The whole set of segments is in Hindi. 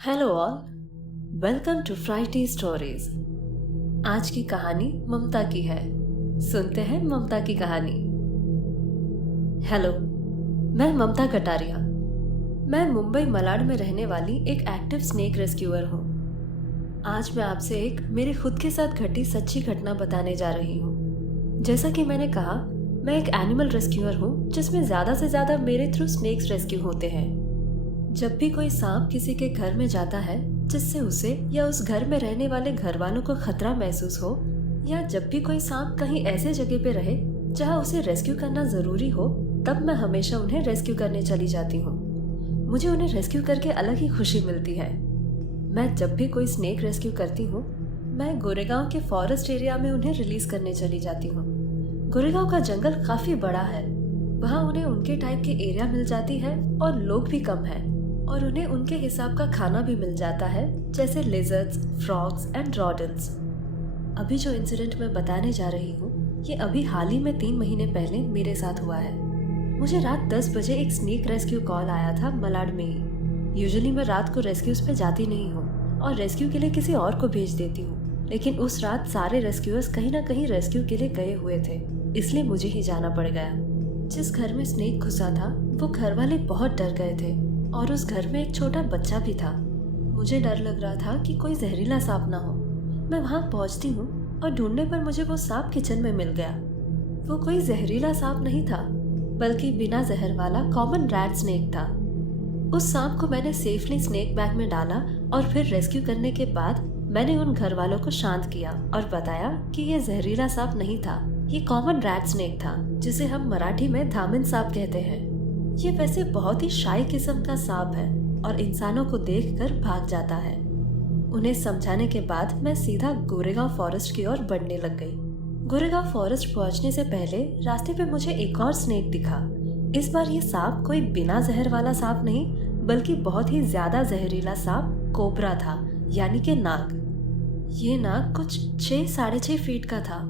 Hello all, welcome to Friday stories. आज की कहानी ममता की है। सुनते हैं ममता की कहानी। हेलो, मैं ममता कटारिया। मैं मुंबई मलाड में रहने वाली एक एक्टिव स्नेक रेस्क्यूअर हूँ। आज मैं आपसे एक मेरे खुद के साथ घटी सच्ची घटना बताने जा रही हूँ। जैसा कि मैंने कहा, मैं एक एनिमल रेस्क्यूअर हूँ जिसमें ज़्यादा से ज़्यादा मेरे थ्रू स्नेक्स रेस्क्यू होते हैं। जब भी कोई सांप किसी के घर में जाता है जिससे उसे या उस घर में रहने वाले घर वालों को खतरा महसूस हो, या जब भी कोई सांप कहीं ऐसे जगह पे रहे जहाँ उसे रेस्क्यू करना जरूरी हो, तब मैं हमेशा उन्हें रेस्क्यू करने चली जाती हूँ। मुझे उन्हें रेस्क्यू करके अलग ही खुशी मिलती है। मैं जब भी कोई स्नेक रेस्क्यू करती हूँ, मैं गोरेगांव के फॉरेस्ट एरिया में उन्हें रिलीज करने चली जाती हूँ। गोरेगांव का जंगल काफी बड़ा है। वहाँ उन्हें उनके टाइप की एरिया मिल जाती है और लोग भी कम हैं, और उन्हें उनके हिसाब का खाना भी मिल जाता है, जैसे लिजर्ड्स, फ्रॉग्स एंड रॉडन्स। अभी जो इंसिडेंट मैं बताने जा रही हूँ, ये अभी हाल ही में 3 महीने पहले मेरे साथ हुआ है। मुझे रात 10 बजे एक स्नेक रेस्क्यू कॉल आया था मलाड में ही। यूजुअली मैं रात को रेस्क्यूज पे जाती नहीं हूँ और रेस्क्यू के लिए किसी और को भेज देती हूँ, लेकिन उस रात सारे रेस्क्यूअर्स कहीं ना कहीं रेस्क्यू के लिए गए हुए थे, इसलिए मुझे ही जाना पड़ गया। जिस घर में स्नेक घुसा था वो घर वाले बहुत डर गए थे, और उस घर में एक छोटा बच्चा भी था। मुझे डर लग रहा था कि कोई जहरीला सांप ना हो। मैं वहां पहुंचती हूँ और ढूंढने पर मुझे वो सांप किचन में मिल गया। वो कोई जहरीला सांप नहीं था, बल्कि बिना जहर वाला कॉमन रैट स्नेक था। उस सांप को मैंने सेफली स्नेक बैग में डाला और फिर रेस्क्यू करने के बाद मैंने उन घर वालों को शांत किया और बताया कि ये जहरीला सांप नहीं था, ये कॉमन रैट स्नेक था, जिसे हम मराठी में धामिन सांप कहते हैं। ये वैसे बहुत ही शाई किस्म का सांप है और इंसानों को देखकर भाग जाता है। उन्हें समझाने के बाद मैं सीधा गोरेगांव फॉरेस्ट की ओर बढ़ने लग गई। गोरेगांव फॉरेस्ट पहुंचने से पहले रास्ते पे मुझे एक और स्नेक दिखा। इस बार ये सांप कोई बिना जहर वाला सांप नहीं, बल्कि बहुत ही ज्यादा जहरीला सांप कोबरा था, यानी कि नाग। ये नाग कुछ 6-6.5 फीट का था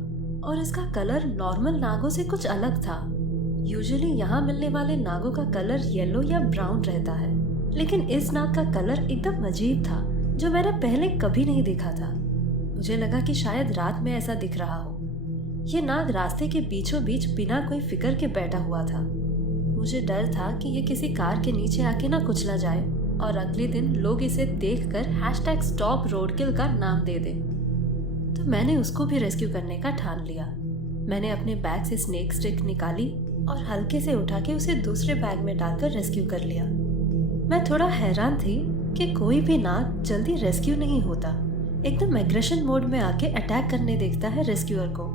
और इसका कलर नॉर्मल नागों से कुछ अलग था। यूजुअली यहाँ मिलने वाले नागों का कलर येलो या ब्राउन रहता है, लेकिन इस नाग का कलर एकदम अजीब था, जो मैंने पहले कभी नहीं देखा था। मुझे लगा कि शायद रात में ऐसा दिख रहा हो। ये नाग रास्ते के बीचों बीच बिना कोई फिक्र के बैठा हुआ था। मुझे डर था कि ये किसी कार के नीचे आके ना कुचला जाए और अगले दिन लोग इसे देखकर #StopRoadkill का नाम दे दे। तो मैंने उसको भी रेस्क्यू करने का ठान लिया। मैंने अपने बैग से स्नेक स्टिक निकाली और हल्के से उठा के उसे दूसरे बैग में डालकर रेस्क्यू कर लिया। मैं थोड़ा हैरान थी कि कोई भी नाग जल्दी रेस्क्यू नहीं होता, एकदम एग्रेशन मोड में आके अटैक करने देखता है रेस्क्यूअर को।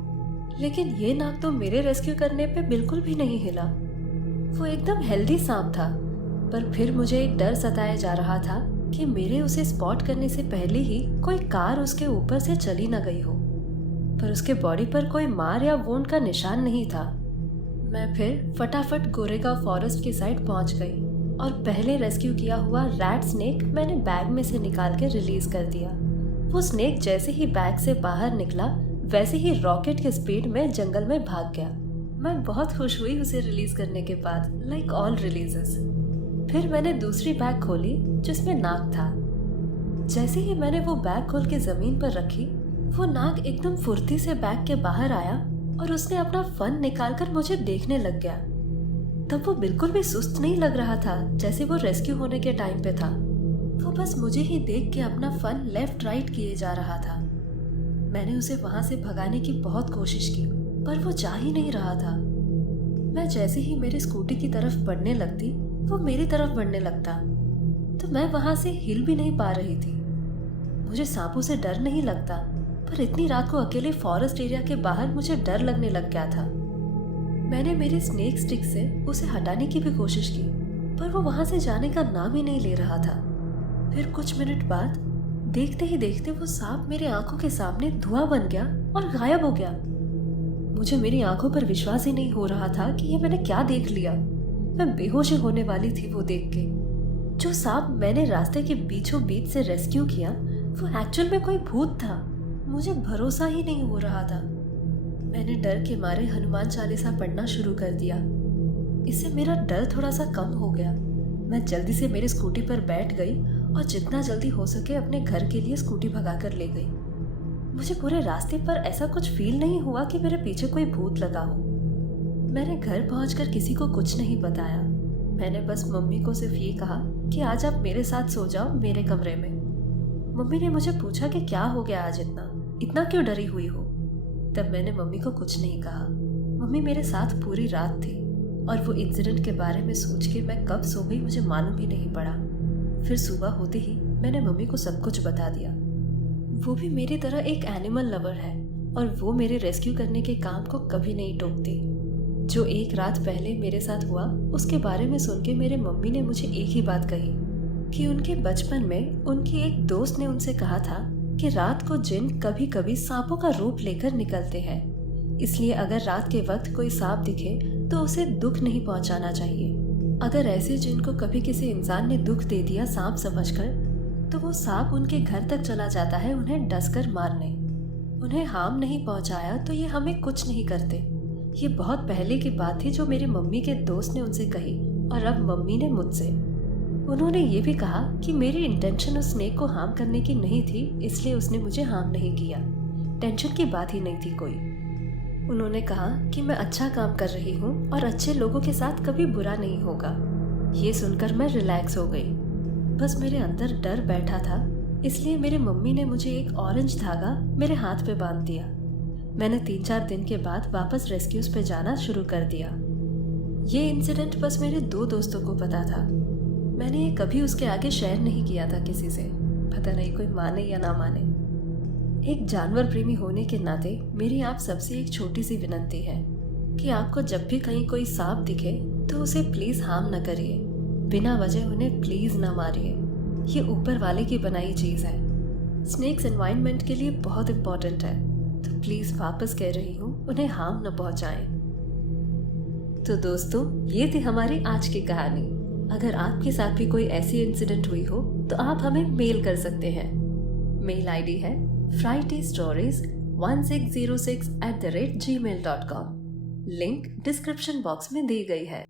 लेकिन ये नाग तो मेरे रेस्क्यू करने पे बिल्कुल भी नहीं हिला। वो एकदम हेल्दी सांप था, पर फिर मुझे एक डर सताया जा रहा था कि मेरे उसे स्पॉट करने से पहले ही कोई कार उसके ऊपर से चली न गई हो। पर उसके बॉडी पर कोई मार या वुंड का निशान नहीं था। मैं फिर फटाफट गोरेगांव फॉरेस्ट की साइड पहुंच गई और पहले रेस्क्यू किया हुआ रैट स्नेक मैंने बैग में से निकाल के रिलीज कर दिया। वो स्नेक जैसे ही बैग से बाहर निकला, वैसे ही रॉकेट के स्पीड में जंगल में भाग गया। मैं बहुत खुश हुई उसे रिलीज करने के बाद, लाइक ऑल रिलीजेस। फिर मैंने दूसरी बैग खोली जिसमें नाग था। जैसे ही मैंने वो बैग खोल के जमीन पर रखी, वो नाग एकदम फुर्ती से बैग के बाहर आया और उसने अपना फन निकालकर मुझे देखने लग गया। तब वो बिल्कुल भी सुस्त नहीं लग रहा था जैसे वो रेस्क्यू होने के टाइम पे था। वो बस मुझे ही देख के अपना फन लेफ्ट राइट किए जा रहा था। मैंने उसे वहां से भगाने की बहुत कोशिश की, पर वो जा ही नहीं रहा था। मैं जैसे ही मेरी स्कूटी की तरफ बढ़ने लगती, वो मेरी तरफ बढ़ने लगता, तो मैं वहां से हिल भी नहीं पा रही थी। मुझे सांपों से डर नहीं लगता, पर इतनी रात को अकेले फॉरेस्ट एरिया के बाहर मुझे डर लगने लग गया था। मैंने मेरी स्नेक स्टिक से उसे हटाने की भी कोशिश की, पर वो वहां से जाने का नाम ही नहीं ले रहा था। फिर कुछ मिनट बाद देखते ही देखते वो सांप मेरे आंखों के सामने धुआं बन गया और गायब हो गया। मुझे मेरी आंखों पर विश्वास ही नहीं हो रहा था कि ये मैंने क्या देख लिया। मैं बेहोश होने वाली थी वो देख के। जो सांप मैंने रास्ते के बीचों बीच से रेस्क्यू किया, वो एक्चुअल में कोई भूत था। मुझे भरोसा ही नहीं हो रहा था। मैंने डर के मारे हनुमान चालीसा पढ़ना शुरू कर दिया। इससे मेरा डर थोड़ा सा कम हो गया। मैं जल्दी से मेरी स्कूटी पर बैठ गई और जितना जल्दी हो सके अपने घर के लिए स्कूटी भगाकर ले गई। मुझे पूरे रास्ते पर ऐसा कुछ फील नहीं हुआ कि मेरे पीछे कोई भूत लगा हो। मैंने घर पहुंचकर किसी को कुछ नहीं बताया। मैंने बस मम्मी को सिर्फ ये कहा कि आज आप मेरे साथ सो जाओ मेरे कमरे में। मम्मी ने मुझे पूछा कि क्या हो गया आज इतना क्यों डरी हुई हो। तब मैंने मम्मी को कुछ नहीं कहा। मम्मी मेरे साथ पूरी रात थी और वो इंसिडेंट के बारे में सोच के मैं कब सो गई मुझे मालूम ही नहीं पड़ा। फिर सुबह होते ही मैंने मम्मी को सब कुछ बता दिया। वो भी मेरी तरह एक एनिमल लवर है और वो मेरे रेस्क्यू करने के काम को कभी नहीं टोकती। जो एक रात पहले मेरे साथ हुआ उसके बारे में सुन के मेरे मम्मी ने मुझे एक ही बात कही कि उनके बचपन में उनकी एक दोस्त ने उनसे कहा था कि रात को जिन कभी कभी सांपों का रूप लेकर निकलते हैं, इसलिए अगर रात के वक्त कोई सांप दिखे तो उसे दुख नहीं पहुंचाना चाहिए। अगर ऐसे जिन को कभी किसी इंसान ने दुख दे दिया सांप समझकर, तो वो सांप उनके घर तक चला जाता है उन्हें डसकर मारने। उन्हें हार्म नहीं पहुंचाया तो ये हमें कुछ नहीं करते। ये बहुत पहले की बात थी जो मेरी मम्मी के दोस्त ने उनसे कही और अब मम्मी ने मुझसे। उन्होंने ये भी कहा कि मेरी इंटेंशन उस स्नेक को हार्म करने की नहीं थी, इसलिए उसने मुझे हार्म नहीं किया। टेंशन की बात ही नहीं थी कोई। उन्होंने कहा कि मैं अच्छा काम कर रही हूँ और अच्छे लोगों के साथ कभी बुरा नहीं होगा। ये सुनकर मैं रिलैक्स हो गई। बस मेरे अंदर डर बैठा था, इसलिए मेरी मम्मी ने मुझे एक ऑरेंज धागा मेरे हाथ पे बांध दिया। मैंने 3-4 दिन के बाद वापस रेस्क्यूज पे जाना शुरू कर दिया। ये इंसिडेंट बस मेरे 2 दोस्तों को पता था। मैंने ये कभी उसके आगे शेयर नहीं किया था किसी से। पता नहीं कोई माने या ना माने। एक जानवर प्रेमी होने के नाते मेरी आप सबसे एक छोटी सी विनती है कि आपको जब भी कहीं कोई सांप दिखे तो उसे प्लीज हार्म न करिए। बिना वजह उन्हें प्लीज ना मारिए। ये ऊपर वाले की बनाई चीज है। स्नेक्स एनवायरनमेंट के लिए बहुत इंपॉर्टेंट है, तो प्लीज वापस कह रही हूँ उन्हें हार्म न पहुंचाएं। तो दोस्तों, ये थी हमारी आज की कहानी। अगर आपके साथ भी कोई ऐसी इंसिडेंट हुई हो तो आप हमें मेल कर सकते हैं। मेल आईडी है frightaystories1606@gmail.com। लिंक डिस्क्रिप्शन बॉक्स में दी गई है।